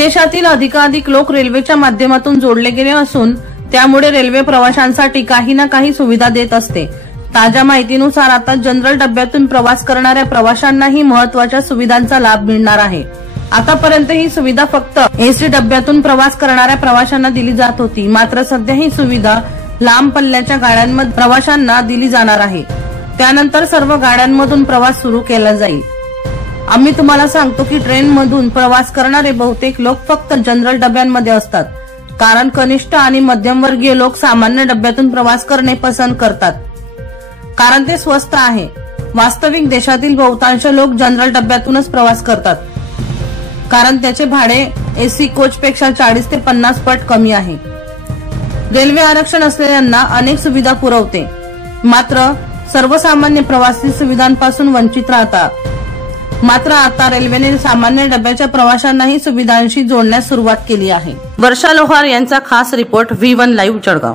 विदेशातील अधिकाधिक लोक रेल्वेच्या माध्यमातून जोडले गेले असून त्यामुळे रेल्वे प्रवाशांसाठी काही ना काही सुविधा देत असते। ताज्या माहितीनुसार आता जनरल डब्यातून प्रवास करणाऱ्या प्रवाशांनाही महत्त्वाच्या सुविधांचा लाभ मिळणार आहे। आतापर्यंत ही सुविधा फक्त एसटी डब्यातून प्रवास करणाऱ्या प्रवाशांना दिली जात होती, मात्र सध्या ही सुविधा लांब पल्ल्याच्या गाड्यांमध्ये प्रवाशांना दिली जाणार आहे। त्यानंतर सर्व गाड्यांमधून प्रवास सुरू केला जाईल। आम्ही तुम्हाला सांगतो की ट्रेनमधून प्रवास करणारे बहुतेक लोक फक्त जनरल डब्यांमध्ये असतात, कारण कनिष्ठ आणि मध्यमवर्गीय लोक सामान्य डब्यातून प्रवास करणे पसंत करतात, कारण ते स्वस्त आहे। वास्तविक देशातील बहुतांश लोक जनरल डब्यातूनच प्रवास करतात, कारण त्याचे भाडे एसी कोच पेक्षा 40 ते 50 पट कमी आहे। रेल्वे आरक्षण असलेल्यांना अनेक सुविधा पुरवते, मात्र सर्वसामान्य प्रवासी सुविधांपासून वंचित राहतात। मात्र आता रेल्वेने सामान्य डब्याच्या प्रवाशांनाही सुविधांशी जोडण्यास सुरुवात केली आहे। वर्षा लोहार यांचा खास रिपोर्ट V1 लाईव्ह जळगाव।